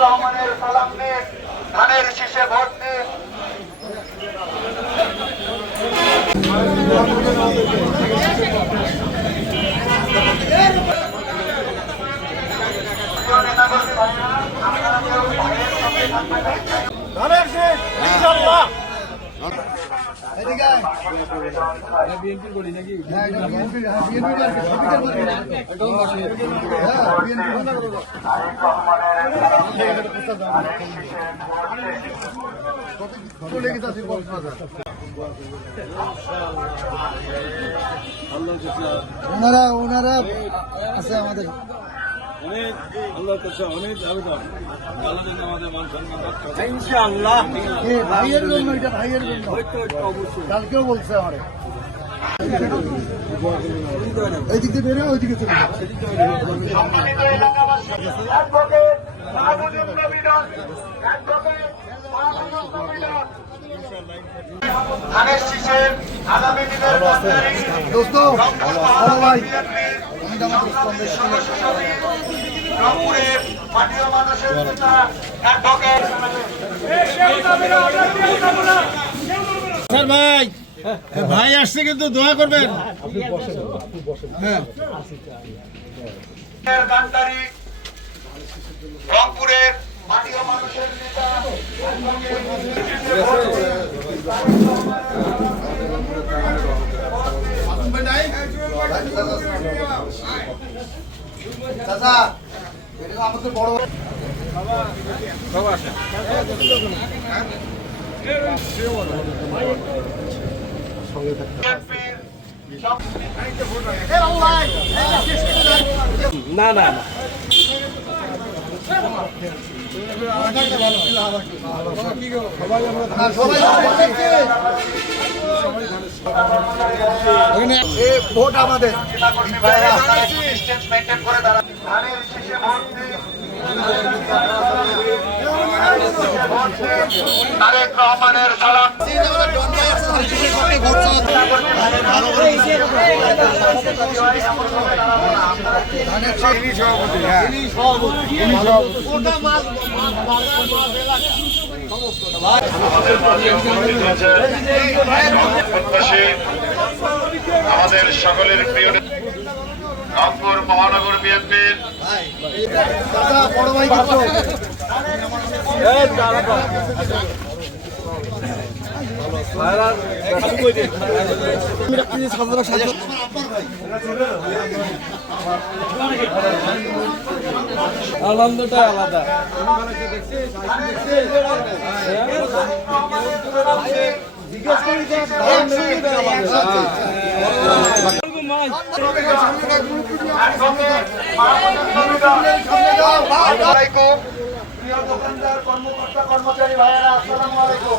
রহমানের সালাম নিন ধানের শীষে ভোট দিন ধানের শীষ ভাইরা, আপনারা কেউ ভয়ের সঙ্গে থাকবেন না। তারেক রহমানের ওনারা ওনারা আছে আমাদের। অনেক আল্লাহর কাছে অনেক আবেদন। আল্লাহ যেন আমাদের মান সম্মান ইনশাআল্লাহ। ভাইয়ের জন্য এটা ভাইয়ের জন্য। অবশ্যই। কালকেও বলছে আমারে। এই দিক দিয়ে বেরো ওই দিকে চলে যাও। সম্মানিত এলাকাবাসী অ্যাডভোকেট মাহবুবুর রবিডন অ্যাডভোকেট মাহবুবুর রবিডন ধানের শীষের আগামী দিনের স্যার ভাই ভাই আসছে কিন্তু দোয়া করবেন। এর রংপুরের মাটিও মানুষের নেতা চাচা এটা আমাদের বড় বিএনপির না না না। সবাই এখানে এ আমাদের শীষে ভোট দিন তারেক রহমানের আমাদের সকলের প্রিয় রংপুর মহানগর বিএনপির বড় ভাই আনন্দটা আলাদা। আসসালামু আলাইকুম প্রিয় দোকানদার কর্মকর্তা কর্মচারী ভাইয়েরা আসসালামু আলাইকুম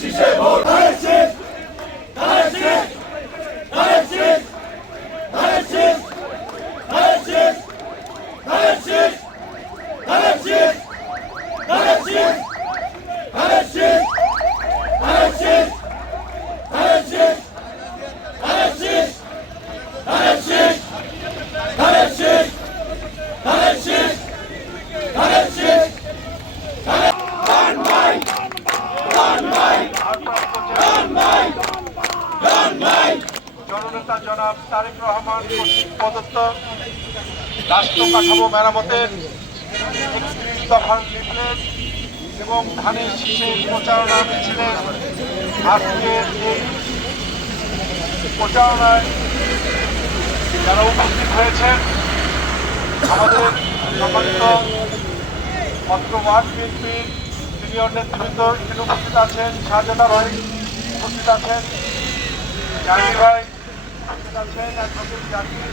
she said. প্রদত্ত রাষ্ট্র কাঠামো মেরামতের দফার লিফলেট এবং ধানের শীষের প্রচারণা মিছিলে আজকে এই প্রচারণায় যারা উপস্থিত হয়েছেন, আমাদের সম্মানিত অত্র ওয়ার্ড বিএনপির সিনিয়র নেতৃবৃন্দ এখানে উপস্থিত আছেন শাহজাদা ভাই উপস্থিত আছেন জাহির ভাই উপস্থিত আছেন, অ্যাডভোকেট জাকির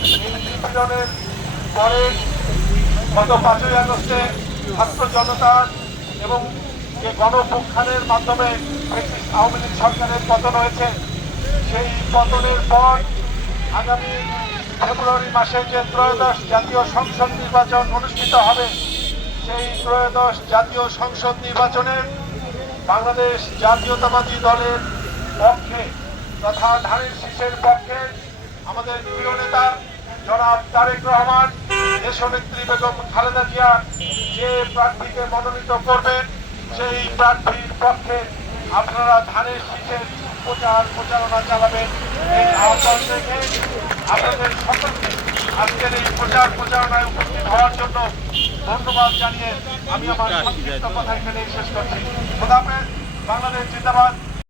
নিপীড়নের পরে গত পাঁচই আগস্টে ছাত্র জনতার এবং যে গণপুখানের মাধ্যমে একটি আওয়ামী লীগ সরকারের পতন হয়েছে, সেই পতনের পর আগামী ফেব্রুয়ারি মাসে যে ত্রয়োদশ জাতীয় সংসদ নির্বাচন অনুষ্ঠিত হবে, সেই ত্রয়োদশ জাতীয় সংসদ নির্বাচনে বাংলাদেশ জাতীয়তাবাদী দলের পক্ষে তথা ধানের শীষের পক্ষে আমাদের প্রিয় নেতা জনাব তারেক রহমান, দেশনেত্রী বেগম খালেদা জিয়া, যে প্রার্থীকে মনোনীত করবেন, সেই প্রার্থীর পক্ষে আপনারা ধানের শীতের প্রচার প্রচারণা চালাবেন। আপনাদের সকলকে আজকের এই প্রচার প্রচারণায় উপস্থিত হওয়ার জন্য ধন্যবাদ জানিয়ে আমি আমার কথা এখানে শেষ করছি। বাংলাদেশ জিন্দাবাদ।